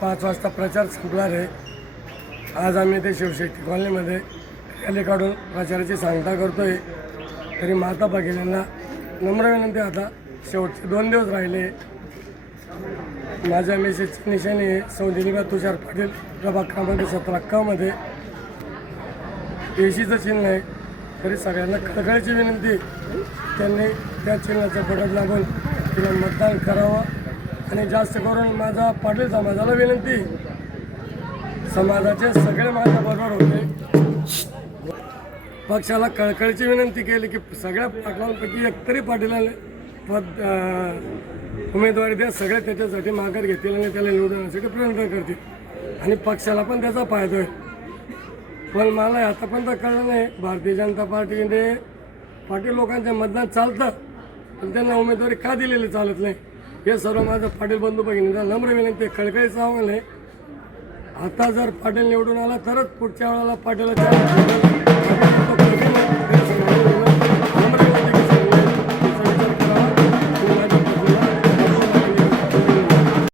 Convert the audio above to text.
5 वाजता प्रचार संपणार आहे। आज आम्ही ते शिवशक्ती कॉलनीमध्ये रॅली काढून प्रचाराची सांगता करतोय। तरी माता भगिनींना नम्र विनंती, आता शेवटचे 2 दिवस राहिले। माझ्या मेसेजची निशाणी आहे सौदिनीबा तुषार पाटील, प्रभाग क्रमांक 17 मध्ये एशीचं चिन्ह आहे। तरी सगळ्यांना कळकळीची विनंती, त्यांनी त्या चिन्हाचं बटन दाबून तिला मतदान करावं। आणि जास्त करून माझा पाटील समाजाला विनंती, समाजाचे सगळे माझ्याबरोबर होते। पक्षाला कळकळीची विनंती केली की सगळ्या पाटलांपैकी एकतरी पाटीलाने उमेदवारी द्या। सगळे त्याच्यासाठी माघार घेतील आणि त्याला निवडून आणण्यासाठी प्रयत्न करतील आणि पक्षाला पण त्याचा फायदा होईल। पण मला आतापर्यंत कळलं नाही भारतीय जनता पार्टीने पाटील लोकांचे मतदान चालतं पण त्यांना उमेदवारी का दिलेली चालत नाही। हे सर्व माझं पाटील बंधू भगिनींना नम्र विनंती, कळकळीचं आव्हान आहे। आता जर पाटील निवडून आला तरच पुढच्या वेळेला पाटीलाच्या